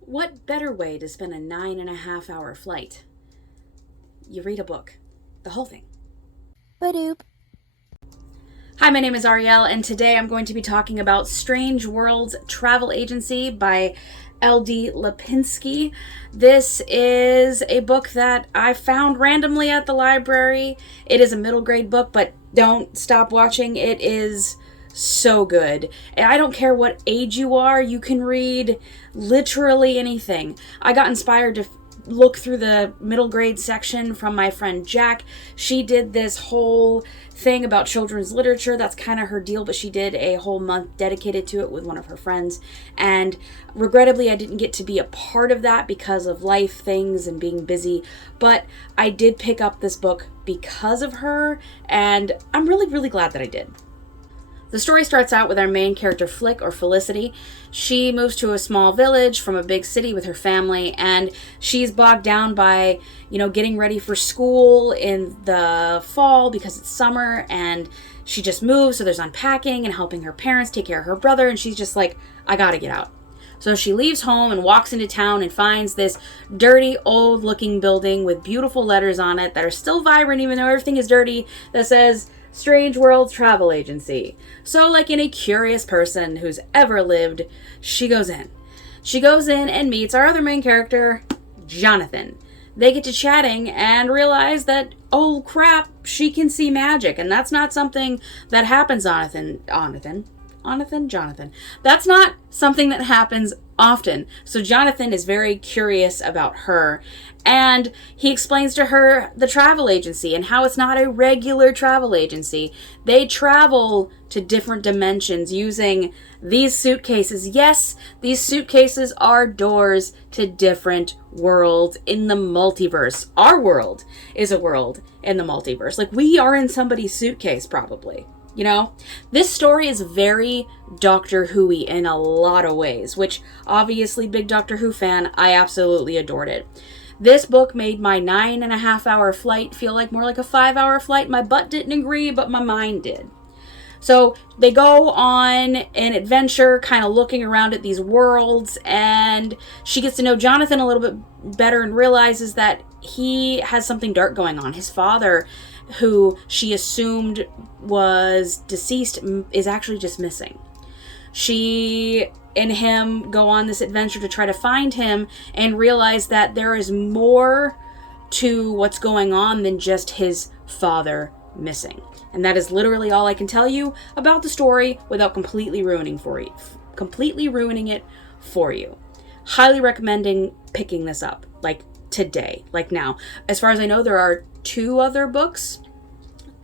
What better way to spend a 9.5 hour flight? You read a book. The whole thing. Ba-doop. Hi, my name is Ariel, and today I'm going to be talking about Strangeworld's Travel Agency by L.D Lapinski. This is a book that I found randomly at the library. It is a middle grade book, but don't stop watching. It is so good. And I don't care what age you are, you can read literally anything. I got inspired to look through the middle grade section from my friend Jack. She did this whole thing about children's literature. That's kind of her deal, but she did a whole month dedicated to it with one of her friends. And regrettably, I didn't get to be a part of that because of life things and being busy. But I did pick up this book because of her, and I'm really, really glad that I did. The story starts out with our main character, Flick, or Felicity. She moves to a small village from a big city with her family, and she's bogged down by, getting ready for school in the fall because it's summer, and she just moved, so there's unpacking and helping her parents take care of her brother, and she's just like, I gotta get out. So she leaves home and walks into town and finds this dirty, old-looking building with beautiful letters on it that are still vibrant even though everything is dirty, that says Strangeworld Travel Agency. So, like any curious person who's ever lived, she goes in. She goes in and meets our other main character, Jonathan. They get to chatting and realize that, oh crap, she can see magic, and that's not something that happens Jonathan. That's not something that happens often. So Jonathan is very curious about her, and he explains to her the travel agency and how it's not a regular travel agency. They travel to different dimensions using these suitcases. Yes, these suitcases are doors to different worlds in the multiverse. Our world is a world in the multiverse. Like, we are in somebody's suitcase, probably. This story is very Doctor Who-y in a lot of ways, which obviously, big Doctor Who fan, I absolutely adored it. This book made my 9.5 hour flight feel like more like a 5 hour flight. My butt didn't agree, but my mind did. So they go on an adventure, kind of looking around at these worlds, and she gets to know Jonathan a little bit better and realizes that he has something dark going on. His father, who she assumed was deceased, is actually just missing. She and him go on this adventure to try to find him and realize that there is more to what's going on than just his father missing. And that is literally all I can tell you about the story without completely ruining it for you. Highly recommending picking this up, like today, like now. As far as I know, there are 2 other books.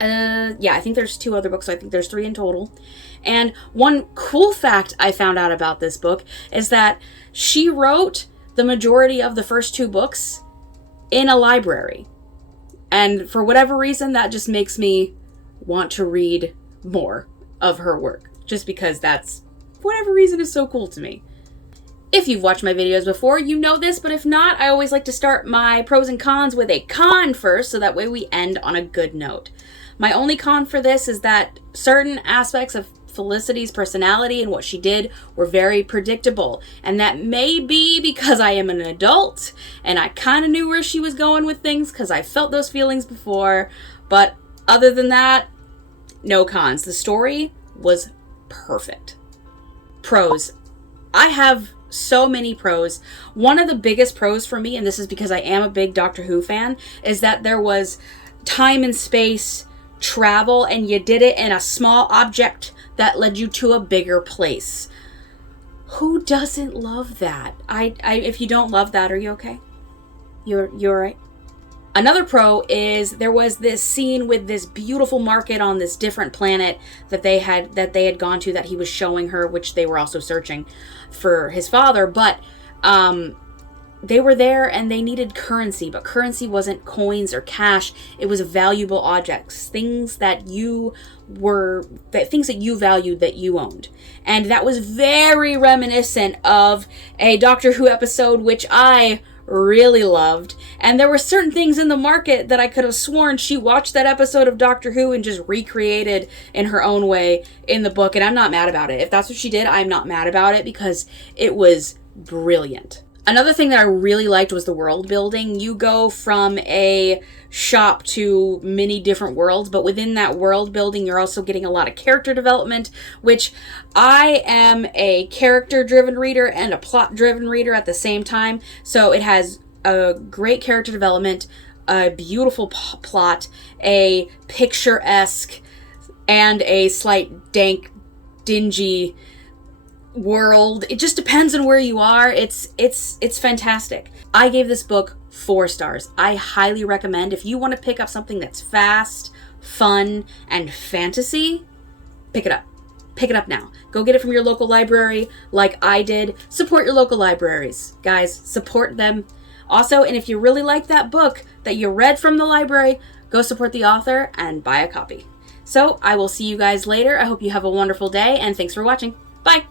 I think there's 2 other books. So I think there's 3 in total. And one cool fact I found out about this book is that she wrote the majority of the first 2 books in a library. And for whatever reason, that just makes me want to read more of her work. Just because that's, for whatever reason, is so cool to me. If you've watched my videos before, you know this, but if not, I always like to start my pros and cons with a con first, so that way we end on a good note. My only con for this is that certain aspects of Felicity's personality and what she did were very predictable. And that may be because I am an adult and I kind of knew where she was going with things because I felt those feelings before. But other than that, no cons. The story was perfect. Pros. I have so many pros. One of the biggest pros for me, and this is because I am a big Doctor Who fan, is that there was time and space travel, and you did it in a small object that led you to a bigger place. Who doesn't love that? If you don't love that, are you okay? You're right? Another pro is there was this scene with this beautiful market on this different planet that they had gone to, that he was showing her, which they were also searching for his father, but they were there and they needed currency, but currency wasn't coins or cash. It was valuable objects, things that you valued, that you owned. And that was very reminiscent of a Doctor Who episode, which I really loved. And there were certain things in the market that I could have sworn she watched that episode of Doctor Who and just recreated in her own way in the book. And I'm not mad about it. If that's what she did, I'm not mad about it because it was brilliant. Another thing that I really liked was the world building. You go from a shop to many different worlds, but within that world building, you're also getting a lot of character development, which I am a character-driven reader and a plot-driven reader at the same time. So it has a great character development, a beautiful plot, a picturesque, and a slight dank, dingy world. It just depends on where you are. It's fantastic. I gave this book 4 stars. I highly recommend, if you want to pick up something that's fast, fun, and fantasy, pick it up. Pick it up now. Go get it from your local library like I did. Support your local libraries. Guys, support them. Also, and if you really like that book that you read from the library, go support the author and buy a copy. So, I will see you guys later. I hope you have a wonderful day, and thanks for watching. Bye!